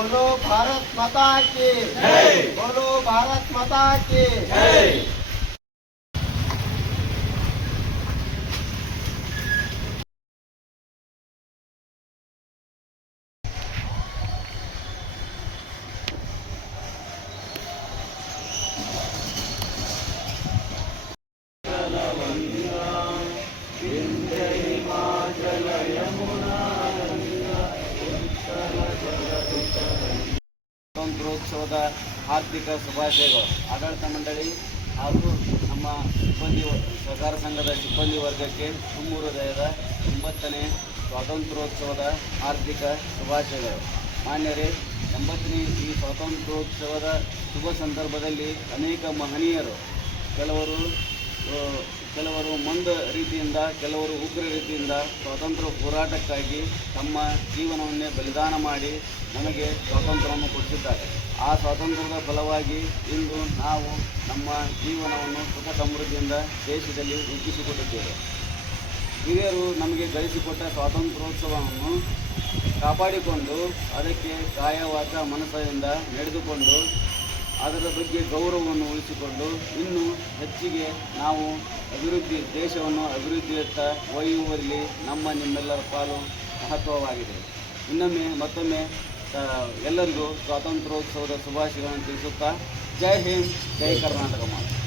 बोलो भारत माता की जय। बोलो भारत माता की जय। ಸ್ವಾತಂತ್ರ್ಯೋತ್ಸವದ ಹಾರ್ದಿಕ ಶುಭಾಶಯಗಳು. ಆಡಳಿತ ಮಂಡಳಿ ಹಾಗೂ ನಮ್ಮ ಸಿಬ್ಬಂದಿ ಸಹಕಾರ ಸಂಘದ ಸಿಬ್ಬಂದಿ ವರ್ಗಕ್ಕೆ ತುಂಬು ಹೃದಯದ 80ನೇ ಸ್ವಾತಂತ್ರ್ಯೋತ್ಸವದ ಹಾರ್ದಿಕ ಶುಭಾಶಯಗಳು. ಮಾನ್ಯರೇ, 80ನೇ ಈ ಸ್ವಾತಂತ್ರ್ಯೋತ್ಸವದ ಶುಭ ಸಂದರ್ಭದಲ್ಲಿ ಅನೇಕ ಮಹನೀಯರು, ಕೆಲವರು ಮಂದ ರೀತಿಯಿಂದ, ಕೆಲವರು ಉಗ್ರ ರೀತಿಯಿಂದ ಸ್ವಾತಂತ್ರ್ಯ ಹೋರಾಟಕ್ಕಾಗಿ ತಮ್ಮ ಜೀವನವನ್ನೇ ಬಲಿದಾನ ಮಾಡಿ ನಮಗೆ ಸ್ವಾತಂತ್ರ್ಯವನ್ನು ಕೊಡಿಸಿದ್ದಾರೆ. ಆ ಸ್ವಾತಂತ್ರ್ಯದ ಫಲವಾಗಿ ಇಂದು ನಾವು ನಮ್ಮ ಜೀವನವನ್ನು ಸುಖ ಸಮೃದ್ಧಿಯಿಂದ ದೇಶದಲ್ಲಿ ರೂಪಿಸಿಕೊಟ್ಟಿದ್ದೇವೆ. ಹಿರಿಯರು ನಮಗೆ ಗಳಿಸಿಕೊಟ್ಟ ಸ್ವಾತಂತ್ರ್ಯೋತ್ಸವವನ್ನು ಕಾಪಾಡಿಕೊಂಡು ಅದಕ್ಕೆ ಕಾಯ ವಾಚ ಮನಸ್ಸಿನಿಂದ ನಡೆದುಕೊಂಡು ಅದರ ಬಗ್ಗೆ ಗೌರವವನ್ನು ಉಳಿಸಿಕೊಂಡು ಇನ್ನೂ ಹೆಚ್ಚಿಗೆ ನಾವು ದೇಶವನ್ನು ಅಭಿವೃದ್ಧಿಯತ್ತ ಒಯ್ಯುವಲ್ಲಿ ನಿಮ್ಮೆಲ್ಲರ ಪಾಲು ಮಹತ್ವವಾಗಿದೆ. ಮತ್ತೊಮ್ಮೆ ಎಲ್ಲರಿಗೂ ಸ್ವಾತಂತ್ರ್ಯೋತ್ಸವದ ಶುಭಾಶಯಗಳನ್ನು ತಿಳಿಸುತ್ತಾ ಜೈ ಹಿಂದ್, ಜೈ ಕರ್ನಾಟಕ ಮಾತೆ.